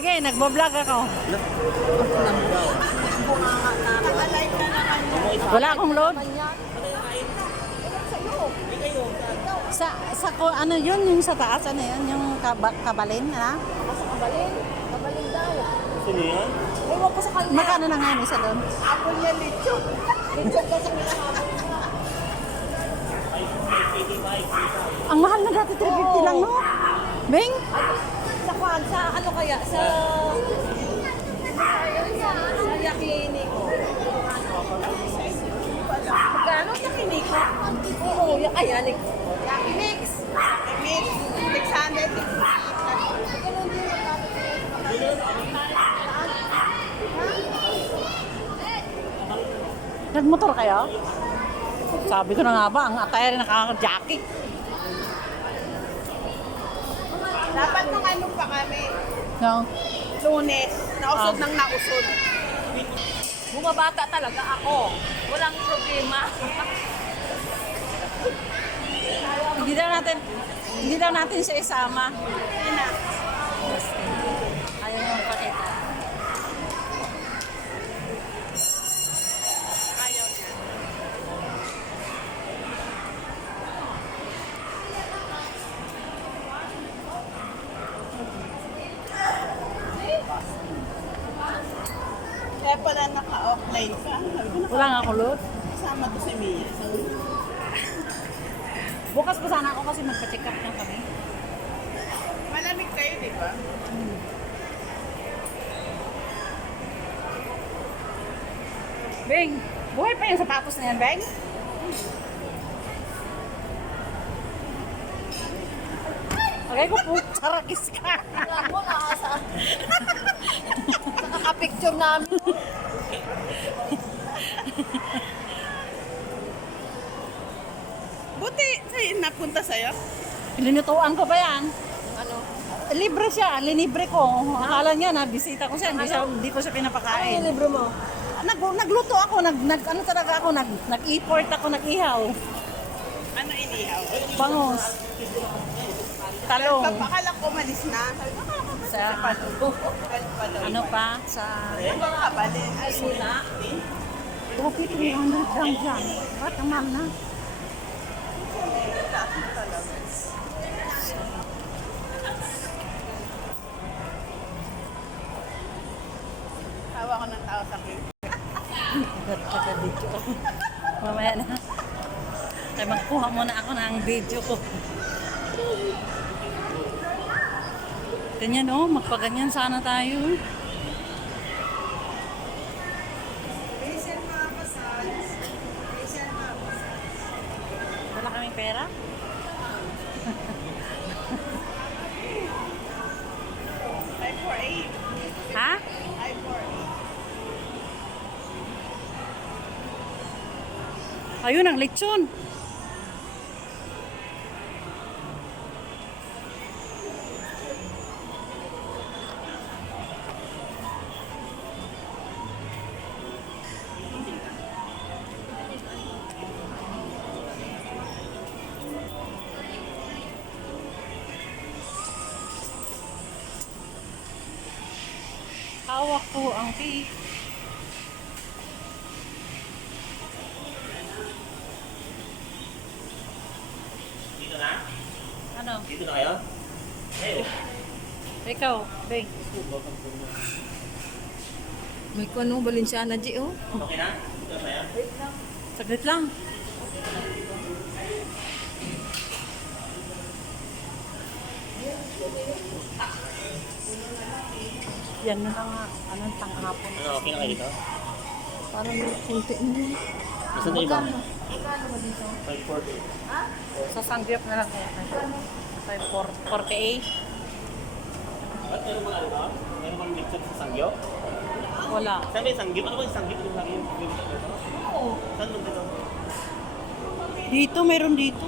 Sige, nagbablog ako. Wala akong load. Sa ano yun, yung sa taas, ano yun, yung kabalin, ha? Sa kabalin? Kabalin daw. Sino yan? Ewan ko sa kanya. Magkano na nga isa doon? Apple niya, lechon. Lechon ka sa Ang mahal na dati, 350 lang, no? Bing? Sa kwan, sa ano kaya? Sa yakiniko. Magkano yakiniko? Oo, ay, yakinix. Yakinix. 600. Nagmotor kayo? Sabi ko na nga ba, ang attire nakaka-jacket. Dapat nung ano pa kami. No? Lunes, nausod ng nausod. Bumabata talaga ako. Walang problema. Hindi daw natin siya isama. Yan na. Ayaw niyo magpakita. Ayaw niya. Kaya pala naka-offline ka. Wala nga ako load. Kasama to si Mia. Bukas pa sana ako kasi magpa-check up na kami. Malamig kayo, di ba? Beng, buhay pa yung sapatos na yan, Beng? Okay ko po, charakis ka. Alam mo, nakasaan. Nakaka-picture namin. Buti napunta sa'yo. Linutuan ko pa yan. Ano? Libre siya, linibre ko. Akala niya na bisita ko siya, hindi ko siya Ano pinapakain. yung libro mo? Nagluto ako, ano talaga ako, nag-import ako, nag-ihaw. Ano inihaw? Bangus. Talong. Akala ko malis na. Sabi ko, Sa, ano pa, sa, kabalin. Sila? okay, 300 lang dyan. What, ang mahal na. Tawa ko ng tao sa akin. Taga-video ako. Mamaya na. Kaya magkuha muna ako ng video ko. Ganyan oh, magpaganyan sana tayo. Wala kaming pera? I for 8. Ha? I for 8. Ayun ang lechon. Hawak ko ang cake. Dito na? Ano? Dito na kayo? Hey. Ikaw, Beng. May kuno, Balenciana, G, oh. Okay na? Dito na kayo? Saglit lang. Yan na lang nga. Anong tanghapon? Ano, okay na kayo dito? Parang may kunti na yun. Nasaan na iba? Magkano ba dito? 540. Sa Sangyup na lang kaya. 48. Ba't meron mga ano ba? Meron bang mixer sa Sangyo? Wala. Saan ba yung Sanggip? Ano ba yung Sanggip? Yung Sanggip? Oo. Saan doon dito? Dito, meron dito.